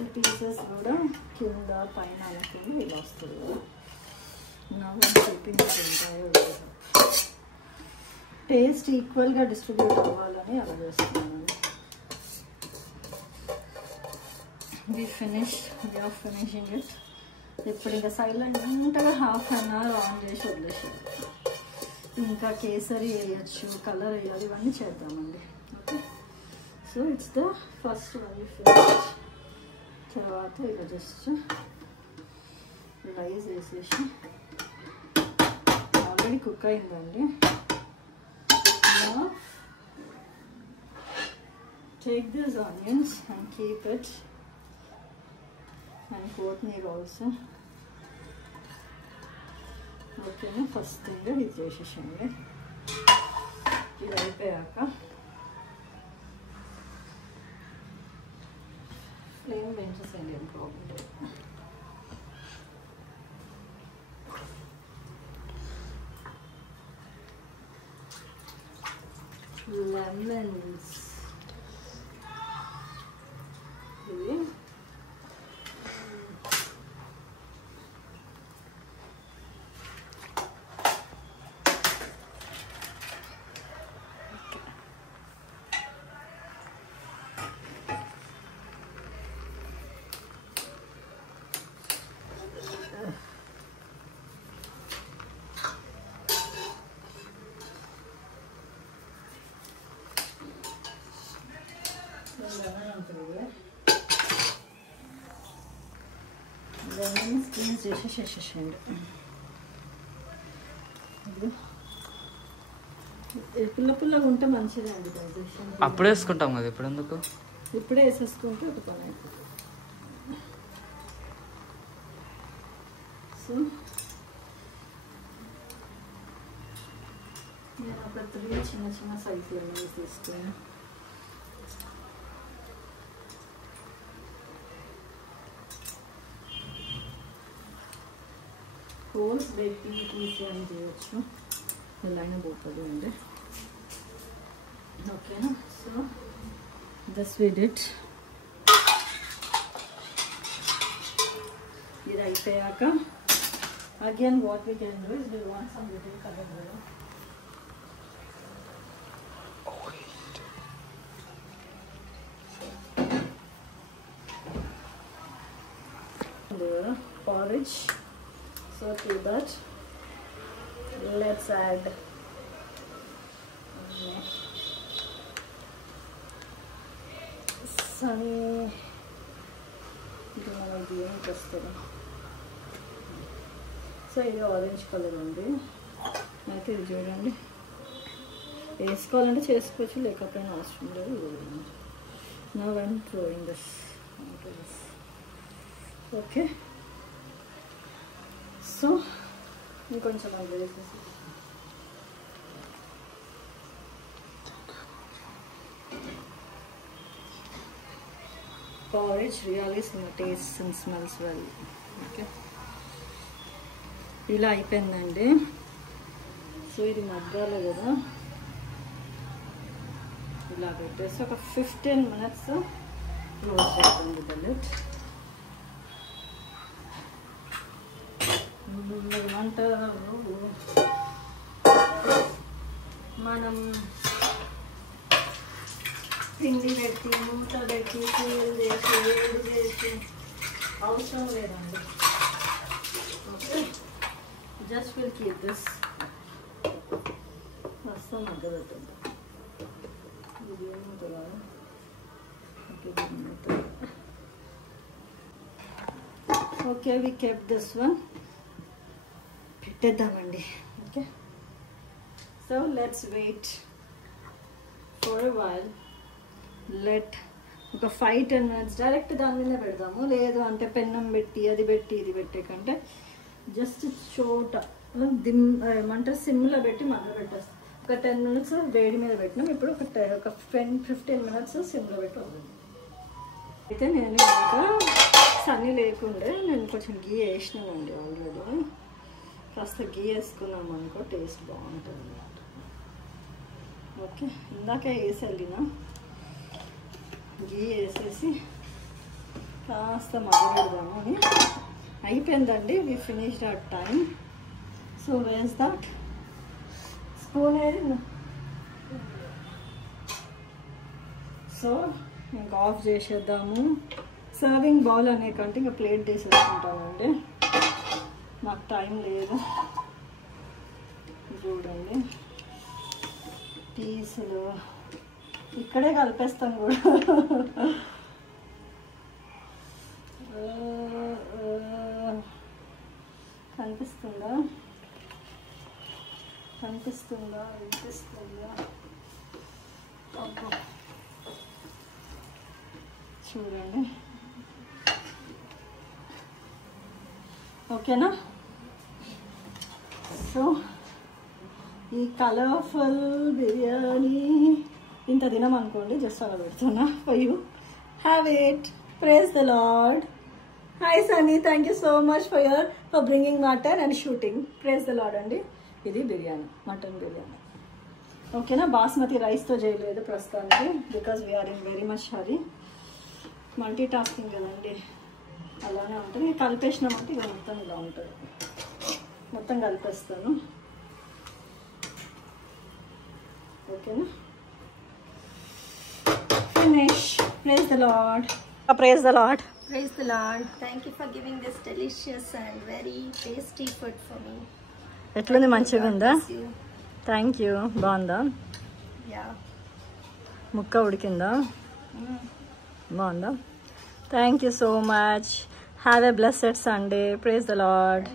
ఈ పీసెస్ కూడా కింద పైన అనుకుని ఇలా వస్తుంది కదా. నా టేస్ట్ ఈక్వల్గా డిస్ట్రిబ్యూట్ అవ్వాలని అలా చేస్తున్నాను. We are finishing it. ఇప్పుడు ఇంకా సైలెంట్గా హాఫ్ అన్ అవర్ ఆన్ చేసి వదిలేసారు. ఇంకా కేసరి వేయచ్చు, కలర్ వేయాలి, ఇవన్నీ చేద్దామండి. Okay, so it's the first one finish. తర్వాత ఇలా జస్ట్ రైస్ వేసేసి, ఆల్రెడీ కుక్ అయిందండి. Now take these onions and keep it, and కొత్తిమీర also. ఓకేనా, ఫస్ట్ థింగ్ ఇది చేసేసండి. ఇది అయిపోయాక ఫ్లేమ్ పెంచేసేయండి, ఏం ప్రాబ్లం లేదు. లెమన్స్ ఇవి లెమన్ స్క్వీజ్ చేసేసేసేయండి. పుల్లగా ఉంటే మంచిదే అండి. అప్పుడే వేసుకుంటాం కదా, ఇప్పుడు ఎందుకు? ఇప్పుడే వేసేసుకుంటే ఒక పని అయిపోతుంది. సో నేను ఒక 3 చిన్న సైజు లెమన్స్ తీసుకున్నాను. హోల్స్ బేకింగ్ ఈజీ చేయొచ్చు, ఎలా అయినా పోతుంది అండి. ఓకేనా, సో దిస్ వి డిడ్. ఇది అయిపోయాక again what we can do is we want some little colour కదా. Porridge. So to that, let's add sunny. So ఇది ఆరెంజ్ కలర్ ఉంది. అయితే ఇది చూడండి, వేసుకోవాలంటే చేసుకోవచ్చు, లేకపోయినా అవసరం లేదు. Now I'm throwing this. Okay, so ఇంకొంచెం అందులో వేసేసి porridge really tastes and smells well. Okay, ఇలా అయిపోయిందండి. సో ఇది మగ్గాలి కదా, ఇలా పెట్టేసి ఒక 15 minutes క్లోజ్ చేస్తుంది బెల్లెట్. ఏమంటారు, మనం పిండి పెట్టి మూత పెట్టి పూలు చేసి వేడి చేసి అవసరం లేదండి. Okay, just will keep this. మస్తు మగ్గ పెట్టండి. ఇది ఏముంటుందా, okay we kept this one. పెట్టేద్దామండి. Okay, so let's wait for a while. Let ఒక 5-10 minutes డైరెక్ట్ దాని మీద పెడదాము. లేదు అంటే పెన్నం పెట్టి అది పెట్టి ఇది పెట్టే కంటే జస్ట్ చోట ఏమంటారు సిమ్లో పెట్టి మగ్గ పెట్టేస్తాం. ఒక 10 minutes వేడి మీద పెట్టినాం. ఇప్పుడు ఒక 15 minutes సిమ్లో పెట్టి వద్దాం. అయితే నేను ఇంకా సన్నీ లేకుండే నేను కొంచెం గీ వేసినానండి ఆల్రెడీ. కాస్త గీ వేసుకున్నాం అనుకో టేస్ట్ బాగుంటుంది అన్నమాట. ఓకే, ఇందాకే వేసి వెళ్ళినా, గీ వేసేసి కాస్త మగ్గబెడదాము అని. అయిపోయిందండి, we finished at time. So was that spoon ఏది. సో ఇంకా ఆఫ్ చేసేద్దాము. సర్వింగ్ బౌల్ అనే కంటే ఇంకా ప్లేట్ తీసేసుకుంటానండి, నాకు టైం లేదు. చూడండి పీసులు ఇక్కడే కలిపేస్తాను కూడా. కనిపిస్తుందా కనిపిస్తుందా వినిపిస్తుందా? చూడండి, ఓకేనా? సో ఈ కలర్ఫుల్ బిర్యానీ ఇంత తినమనుకోండి, జస్ట్ అలా పెడుతున్నా for you. Have it. Praise the lord. Hi Sunny, thank you so much for bringing mutton and shooting. Praise the lord అండి. ఇది బిర్యానీ, మటన్ బిర్యానీ. ఓకేనా? బాస్మతి రైస్తో చేయలేదు ప్రస్తుతానికి, because we're in very much hurry. Multitasking కదండి, అలానే ఉంటుంది. కలిపేసినామంటే ఇక మొత్తం ఇలా ఉంటుంది. మొత్తం కలిపేస్తాను. ఓకేనా? Finish. Praise the Lord. Praise the Lord. Praise the Lord. Thank you for giving this delicious and very tasty food for me. ఎట్లుంది? మంచిగా ఉందా? Thank you. బాగుందా? Yeah. ముక్క ఉడికిందా? బాగుందా? Thank you so much. Have a blessed Sunday. Praise the lord.